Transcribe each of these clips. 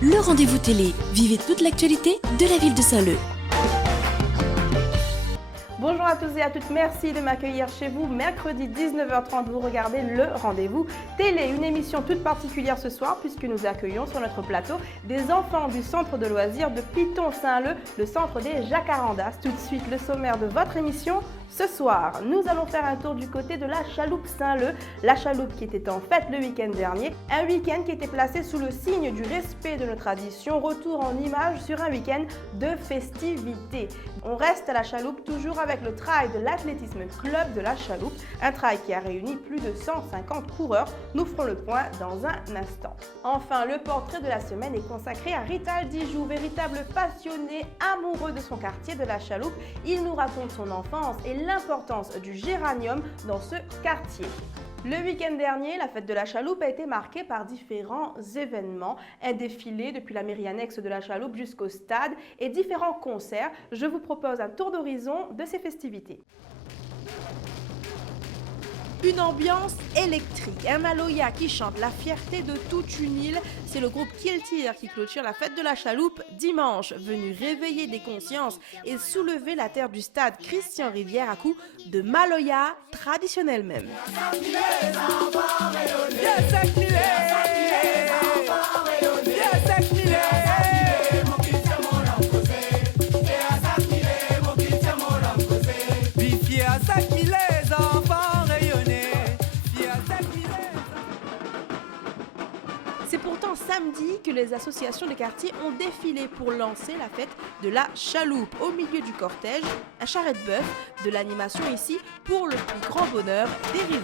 Le rendez-vous télé. Vivez toute l'actualité de la ville de Saint-Leu. Bonjour à tous et à toutes, merci de m'accueillir chez vous. Mercredi 19h30, vous regardez le rendez-vous télé, une émission toute particulière ce soir puisque nous accueillons sur notre plateau des enfants du centre de loisirs de Piton-Saint-Leu, le centre des Jacarandas. Tout de suite, le sommaire de votre émission. Ce soir, nous allons faire un tour du côté de la chaloupe Saint-Leu, la chaloupe qui était en fête le week-end dernier, un week-end qui était placé sous le signe du respect de nos traditions, retour en image sur un week-end de festivités. On reste à la chaloupe toujours avec le trail de l'athlétisme club de la chaloupe, un trail qui a réuni plus de 150 coureurs. Nous ferons le point dans un instant. Enfin, le portrait de la semaine est consacré à Rital Dijou, véritable passionné, amoureux de son quartier de la chaloupe. Il nous raconte son enfance et l'importance du géranium dans ce quartier. Le week-end dernier, la fête de la chaloupe a été marquée par différents événements. Un défilé depuis la mairie annexe de la chaloupe jusqu'au stade et différents concerts. Je vous propose un tour d'horizon de ces festivités. Une ambiance électrique, un Maloya qui chante la fierté de toute une île. C'est le groupe Kiltir qui clôture la fête de la chaloupe dimanche, venu réveiller des consciences et soulever la terre du stade Christian Rivière à coups de Maloya traditionnel même. C'est pourtant samedi que les associations de quartier ont défilé pour lancer la fête de la chaloupe. Au milieu du cortège, un charrette-bœuf, de l'animation ici pour le plus grand bonheur des riverains.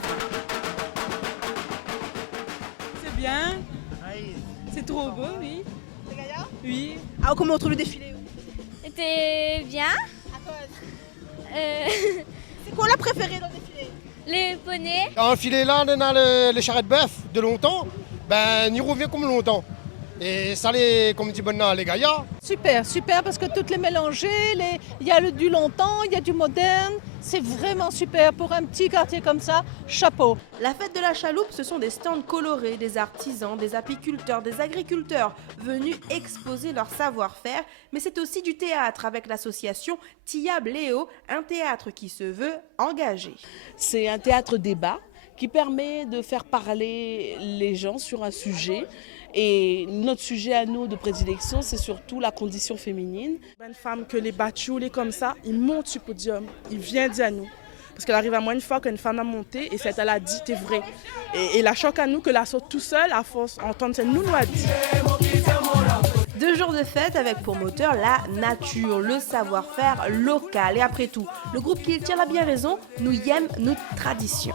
C'est bien, c'est trop beau, oui. C'est gaillard ? Oui. Alors comment on trouve le défilé ? C'était bien. C'est quoi la préférée dans le défilé ? Les poneys. Enfilé là dans le charrette-bœuf de longtemps. Ben, on y revient comme longtemps. Et ça, comme dit maintenant, les gaillards. Super, super, parce que toutes les mélangées, il y a du longtemps, il y a du moderne. C'est vraiment super pour un petit quartier comme ça. Chapeau. La fête de la chaloupe, ce sont des stands colorés, des artisans, des apiculteurs, des agriculteurs venus exposer leur savoir-faire. Mais c'est aussi du théâtre avec l'association Tiab Léo, un théâtre qui se veut engagé. C'est un théâtre débat qui permet de faire parler les gens sur un sujet. Et notre sujet à nous de prédilection, c'est surtout la condition féminine. Une femme que les battus, les comme ça, ils montent sur le podium, ils viennent dire à nous. Parce qu'elle arrive à moi une fois qu'une femme a monté et c'est elle a dit, t'es vrai. Et la choque à nous que la saute tout seul, à force d'entendre, c'est nous a dit. 2 jours de fête avec pour moteur la nature, le savoir-faire local. Et après tout, le groupe Kiltir a bien raison, nous y aime notre tradition.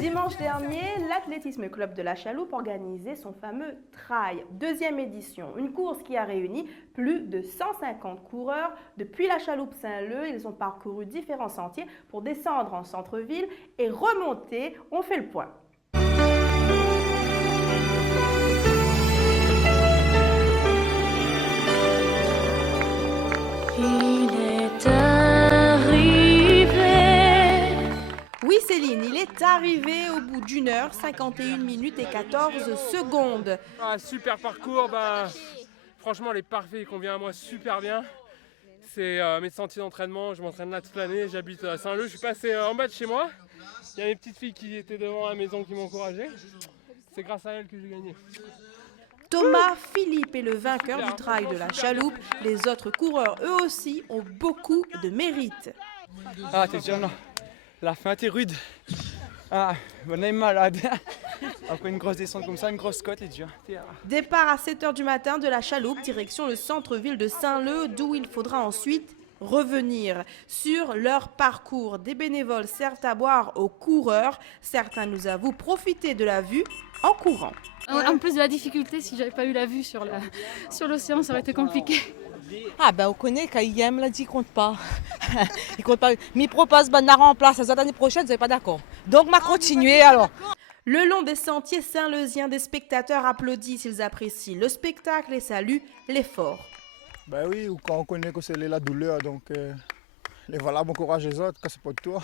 Dimanche dernier, l'athlétisme club de la chaloupe organisait son fameux trail, 2e édition. Une course qui a réuni plus de 150 coureurs. Depuis la chaloupe Saint-Leu, ils ont parcouru différents sentiers pour descendre en centre-ville et remonter. On fait le point. Oui Céline, il est arrivé au bout d'1 heure, 51 minutes et 14 secondes. Super parcours, franchement il est parfait, il convient à moi super bien. C'est mes sentiers d'entraînement, je m'entraîne là toute l'année, j'habite à Saint-Leu, je suis passé en bas de chez moi. Il y a mes petites filles qui étaient devant la maison qui m'ont encouragé. C'est grâce à elles que j'ai gagné. Thomas Philippe est le vainqueur du trail de la chaloupe. Les autres coureurs, eux aussi, ont beaucoup de mérite. Ah, t'es dur, non. La fin, t'es rude. Ah, on est malade. Après une grosse descente comme ça, une grosse côte, est dur. Départ à 7h du matin de la chaloupe, direction le centre-ville de Saint-Leu, d'où il faudra ensuite revenir sur leur parcours. Des bénévoles servent à boire aux coureurs. Certains nous avouent profiter de la vue en courant. En plus de la difficulté, si j'avais pas eu la vue sur l'océan, ça aurait été compliqué. Ah ben on connaît qu'IM l'a dit, il compte pas. Il compte pas. Mais il propose Banara en place l'année prochaine, vous n'êtes pas d'accord. Donc m'a continué alors. Le long des sentiers saint-leusiens, des spectateurs applaudissent, ils apprécient le spectacle et saluent l'effort. Ben oui, quand on connaît que c'est la douleur, donc Et voilà, bon courage les autres, cassez pas de toi.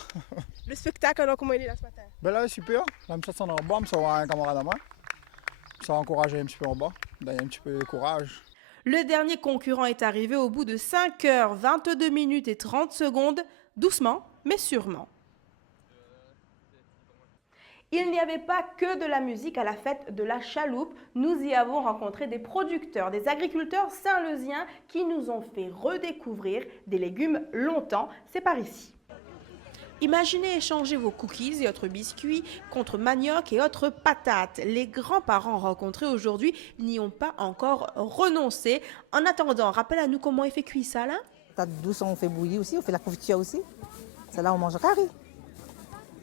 Le spectacle, alors, comment il est là ce matin? Ben là, super. Là, je me sens en bas, je vois un camarade à moi. Ça va encourager un petit peu en bas, donner un petit peu de courage. Le dernier concurrent est arrivé au bout de 5 heures, 22 minutes et 30 secondes, doucement mais sûrement. Il n'y avait pas que de la musique à la fête de la Chaloupe. Nous y avons rencontré des producteurs, des agriculteurs saint-leusiens qui nous ont fait redécouvrir des légumes longtemps. C'est par ici. Imaginez échanger vos cookies et autres biscuits contre manioc et autres patates. Les grands-parents rencontrés aujourd'hui n'y ont pas encore renoncé. En attendant, rappelle à nous comment on fait cuire ça là. Patates douces, on fait bouillir aussi, on fait la confiture aussi. Celle-là, on mange au carré.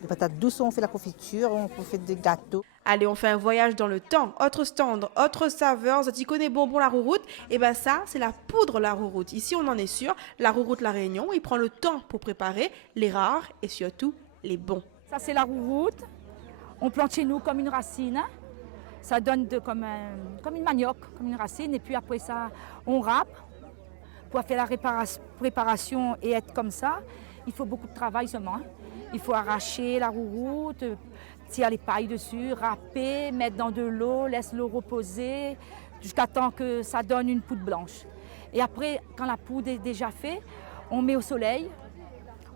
Les patates douces, on fait la confiture, on fait des gâteaux. Allez, on fait un voyage dans le temps. Autre stand, autre saveur. Ça, tu connais bonbon la rouroute? Et bien ça, c'est la poudre la rouroute. Ici, on en est sûr. La rouroute La Réunion, il prend le temps pour préparer les rares et surtout les bons. Ça, c'est la rouroute. On plante chez nous comme une racine. Ça donne comme une manioc, comme une racine. Et puis après ça, on râpe. Pour faire la préparation et être comme ça, il faut beaucoup de travail seulement. Il faut arracher la rouroute, tirer les pailles dessus, râper, mettre dans de l'eau, laisser l'eau reposer jusqu'à temps que ça donne une poudre blanche. Et après, quand la poudre est déjà faite, on met au soleil.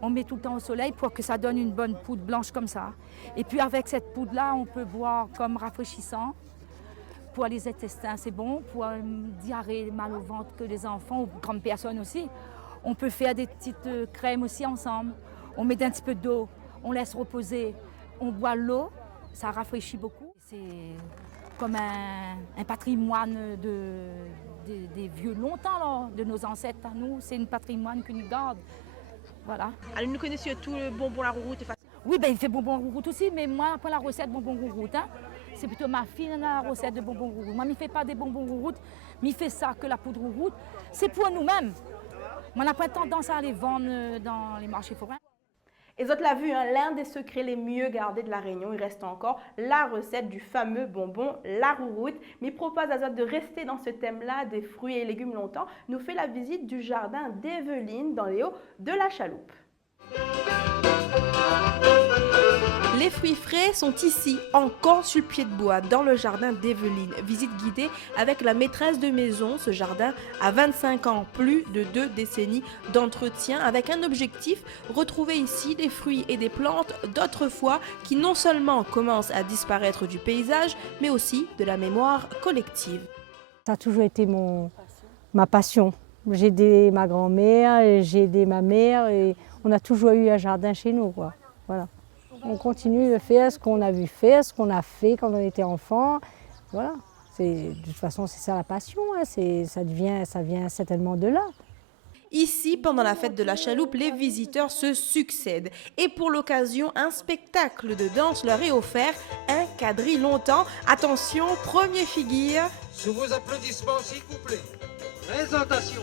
On met tout le temps au soleil pour que ça donne une bonne poudre blanche comme ça. Et puis avec cette poudre-là, on peut boire comme rafraîchissant. Pour les intestins, c'est bon. Pour diarrhée, mal au ventre que les enfants ou grandes personnes aussi. On peut faire des petites crèmes aussi ensemble. On met un petit peu d'eau, on laisse reposer, on boit l'eau, ça rafraîchit beaucoup. C'est comme un patrimoine des vieux longtemps, là, de nos ancêtres à nous. C'est un patrimoine que nous gardons. Voilà. Alors, nous connaissons tout le bonbon la rouroute. Oui, ben, il fait bonbon rouroute aussi, mais moi, après la recette bonbon rouroute, hein, c'est plutôt ma fille la recette de bonbon rouroute. Moi, je ne fais pas des bonbons rouroute, mais il fait ça que la poudre rouroute. C'est pour nous-mêmes. Moi, on n'a pas tendance à aller vendre dans les marchés forains. Et vous l'avez vu, hein, l'un des secrets les mieux gardés de la Réunion, il reste encore la recette du fameux bonbon la rouroute. Mais propose à Zot de rester dans ce thème-là des fruits et légumes longtemps, nous fait la visite du jardin d'Evelyne dans les hauts de la Chaloupe. Les fruits frais sont ici, encore sur le pied de bois, dans le jardin d'Evelyne. Visite guidée avec la maîtresse de maison. Ce jardin a 25 ans, plus de 2 décennies d'entretien, avec un objectif, retrouver ici des fruits et des plantes d'autrefois qui non seulement commencent à disparaître du paysage, mais aussi de la mémoire collective. Ça a toujours été ma passion. J'ai aidé ma grand-mère, j'ai aidé ma mère et on a toujours eu un jardin chez nous, quoi. Voilà. On continue de faire ce qu'on a vu faire, ce qu'on a fait quand on était enfant. Voilà. De toute façon, c'est ça la passion. Hein. Ça vient certainement de là. Ici, pendant la fête de la Chaloupe, les visiteurs se succèdent. Et pour l'occasion, un spectacle de danse leur est offert, un quadrille longtemps. Attention, premier figure. Sous vos applaudissements, s'il vous plaît. Présentation.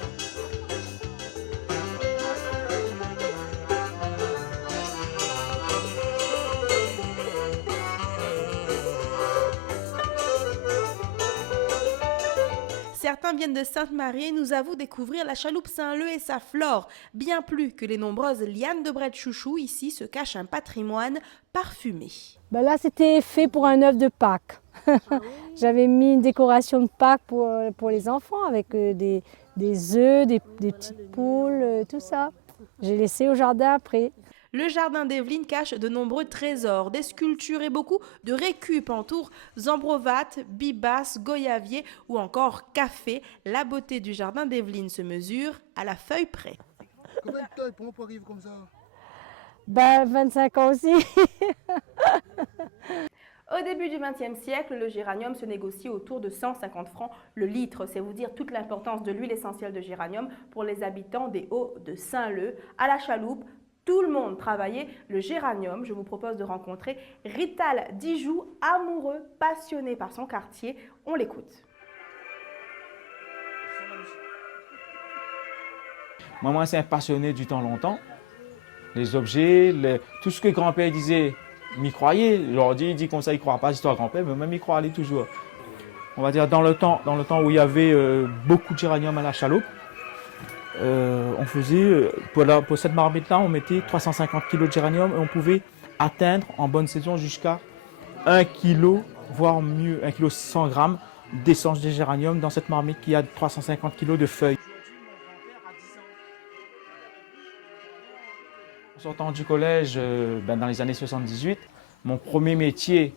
Certains viennent de Sainte-Marie et nous avouent découvrir la Chaloupe Saint-Leu et sa flore. Bien plus que les nombreuses lianes de brais de chouchou, ici se cache un patrimoine parfumé. Ben là, c'était fait pour un œuf de Pâques. J'avais mis une décoration de Pâques pour les enfants avec des œufs, des petites poules, tout ça. J'ai laissé au jardin après. Le jardin d'Evelyne cache de nombreux trésors, des sculptures et beaucoup de récup entourent Zambrovates, Bibas, Goyavier ou encore café. La beauté du jardin d'Evelyne se mesure à la feuille près. Combien de temps pour arriver comme ça? Ben, 25 ans aussi. Au début du XXe siècle, le géranium se négocie autour de 150 francs le litre. C'est vous dire toute l'importance de l'huile essentielle de géranium pour les habitants des Hauts de Saint-Leu. À la Chaloupe, tout le monde travaillait le géranium. Je vous propose de rencontrer Rital Dijoux, amoureux, passionné par son quartier. On l'écoute. Moi, c'est un passionné du temps longtemps. Les objets, tout ce que grand-père disait, m'y croyait. Aujourd'hui, il dit comme ça, il ne croit pas à l'histoire de grand-père, mais même il croit aller toujours. On va dire dans le temps où il y avait beaucoup de géranium à la Chaloupe, on faisait, pour cette marmite-là, on mettait 350 kg de géranium et on pouvait atteindre en bonne saison jusqu'à 1 kg, voire mieux, 1 kg 100 grammes d'essence de géranium dans cette marmite qui a 350 kg de feuilles. En sortant du collège, dans les années 78, mon premier métier,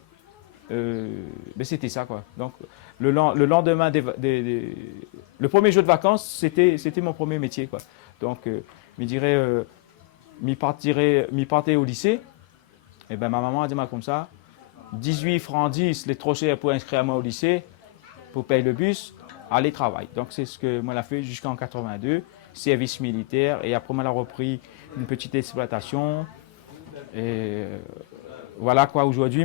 c'était ça, quoi. Donc, le lendemain, le premier jour de vacances, c'était mon premier métier, quoi. Donc, m'y partait au lycée. Et ma maman a dit comme ça, 18 francs 10, les trop cher pour inscrire moi au lycée, pour payer le bus, aller travailler. Donc, c'est ce que moi j'ai fait jusqu'en 82, service militaire. Et après, moi j'ai repris une petite exploitation. Et voilà quoi, aujourd'hui,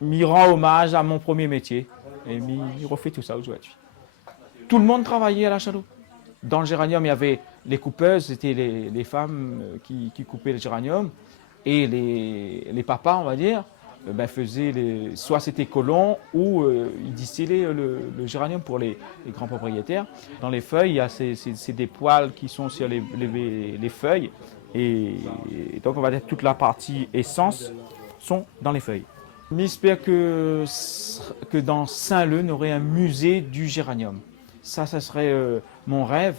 m'y rend hommage à mon premier métier. Et m'y refait tout ça aujourd'hui. Tout le monde travaillait à la chaloupe. Dans le géranium, il y avait les coupeuses, c'était les femmes qui coupaient le géranium. Et les papas, on va dire, faisaient soit c'était colons ou ils distillaient le géranium pour les grands propriétaires. Dans les feuilles, c'est des poils qui sont sur les feuilles. Et donc, on va dire toute la partie essence sont dans les feuilles. J'espère que dans Saint-Leu, on aurait un musée du géranium. Ça serait mon rêve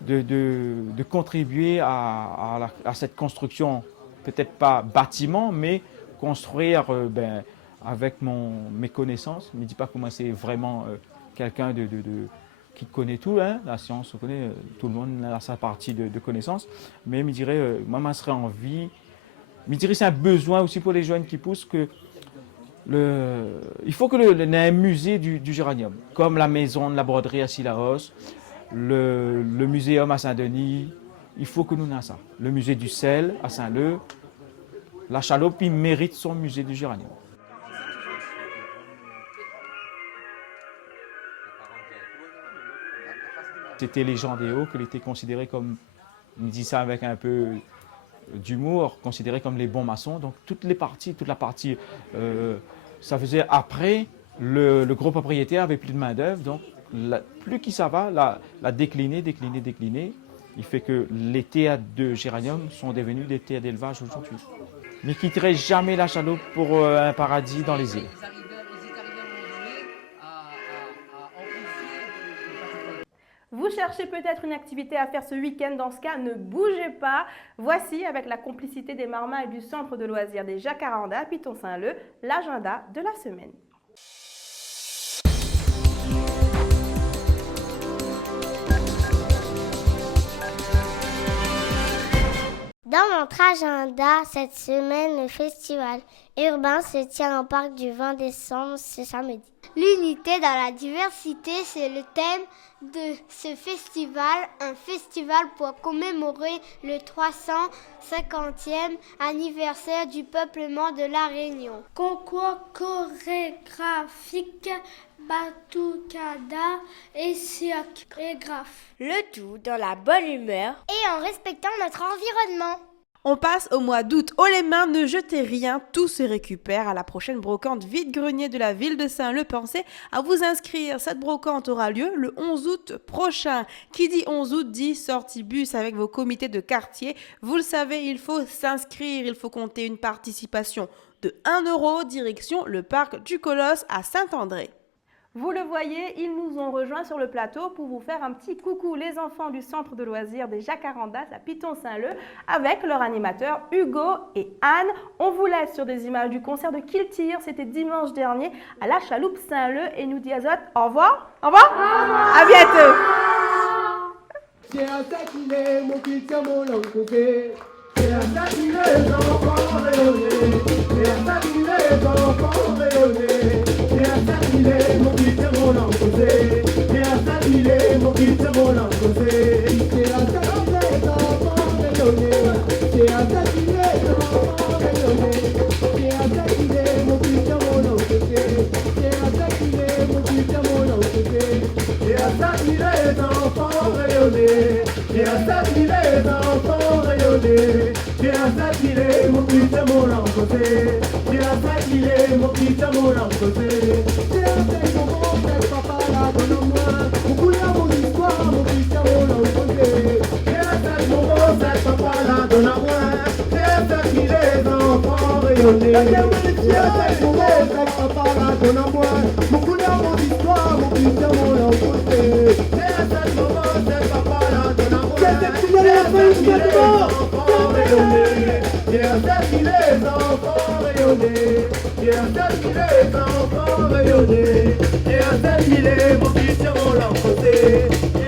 de contribuer à cette construction, peut-être pas bâtiment, mais construire avec mes connaissances. Je ne me dis pas que moi c'est vraiment quelqu'un qui connaît tout, hein. La science, on connaît, tout le monde a sa partie de connaissances, mais je me dirais, moi, je serais envie, je me dirais c'est un besoin aussi pour les jeunes qui poussent que il faut qu'il y ait un musée du géranium, comme la maison de la broderie à Sillaos, le muséum à Saint-Denis. Il faut que nous ayons ça. Le musée du sel à Saint-Leu, la chaloupe, il mérite son musée du géranium. C'était légendéo qu'il était considéré comme, on dit ça avec un peu d'humour, considéré comme les bons maçons. Donc toute la partie, ça faisait après, le gros propriétaire avait plus de main d'œuvre, donc plus qui ça va, la décliner. Il fait que les théâtres de géranium sont devenus des théâtres d'élevage aujourd'hui. Ne quitterai jamais la chaloupe pour un paradis dans les îles. Vous cherchez peut-être une activité à faire ce week-end, dans ce cas, ne bougez pas. Voici, avec la complicité des Marmas et du centre de loisirs des Jacarandas à Piton-Saint-Leu, l'agenda de la semaine. Dans notre agenda, cette semaine, le festival urbain se tient au parc du 20 décembre ce samedi. L'unité dans la diversité, c'est le thème de ce festival, un festival pour commémorer le 350e anniversaire du peuplement de la Réunion. Concours chorégraphique, batucada et chorégraphe. Le tout dans la bonne humeur et en respectant notre environnement. On passe au mois d'août. Haut les mains, ne jetez rien, tout se récupère à la prochaine brocante vide-grenier de la ville de Saint-Leu. Pensez à vous inscrire. Cette brocante aura lieu le 11 août prochain. Qui dit 11 août dit sortie bus avec vos comités de quartier. Vous le savez, il faut s'inscrire, il faut compter une participation de 1 €, direction le parc du Colosse à Saint-André. Vous le voyez, ils nous ont rejoints sur le plateau pour vous faire un petit coucou, les enfants du centre de loisirs des Jacarandas à Piton-Saint-Leu, avec leur animateur Hugo et Anne. On vous laisse sur des images du concert de Kiltir, c'était dimanche dernier à la Chaloupe Saint-Leu, et nous dit à Zot, au revoir. Au revoir. À bientôt. C'est un taquiné, mon Kiltir, mon langue coupée. C'est un taquiné, les enfants rayonnés. C'est un taquiné, les enfants rayonnés. C'est un taquiné, mon Kiltir, mon langue coupée. C'est un taquiné, mon Kiltir, mon langue coupée. C'est un taquiné, les enfants rayonnés. C'est un taquiné, les enfants rayonnés. C'est un taquiné, mon Kiltir, mon langue coupée. C'est un taquiné, mon Kiltir, mon langue coupée. C'est un taquiné, les enfants rayonnés. C'est un taquiné, les enfants rayonnés. C'est un taquiné, mon Kiltir, mon langue coupée. C'est un taquiné, mon Kiltir, mon langue coupée. C'est un taquiné, mon papa, la donne-moi. Beaucoup de mon histoire, mon Kiltir, mon langue coupée. rayonner. Et à cette mauvaise papa là ton amour, mon couleur, mon histoire, mon futur, mon langue côté. Et à cette mauvaise papa là ton amour, et à cette et à cette les enfants rayonnés, et à cette les enfants rayonnés, et à cette mon futur, mon langue côté.